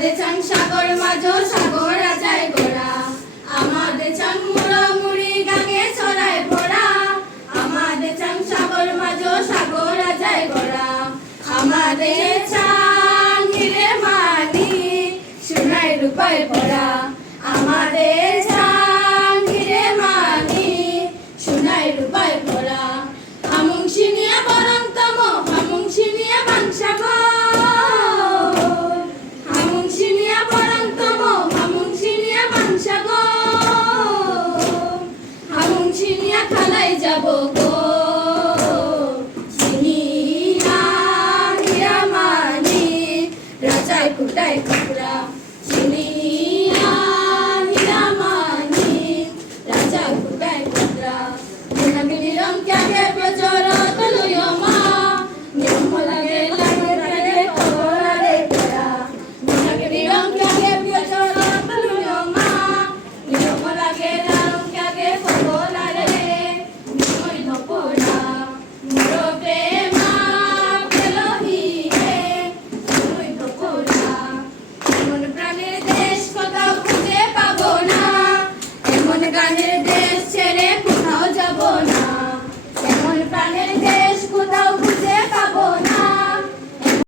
আমাদের চাং সাগর মাঝো সাগর রাজায় গোড়া আমাদের চাং মুড়ি গাঙে ছড়ায় ভরা আমাদের চাং সাগর মাঝো সাগর রাজায় গোড়া আমাদের চাং হিরে মানি সোনায় রূপায় ভরা আমাদের চাং হিরে মানি সোনায় রূপায় ভরা হামুংশিনিয়া বরন্তম হামুংশিনিয়া বাংসাগর হামুংশিনিয়া বরন্তম হামুংশিনিয়া বাংসাগর হামুংশিনিয়া খালাই যাব গো চিনিয়া হিরা মানি রাজায় কুটায় কুকুরা চিনি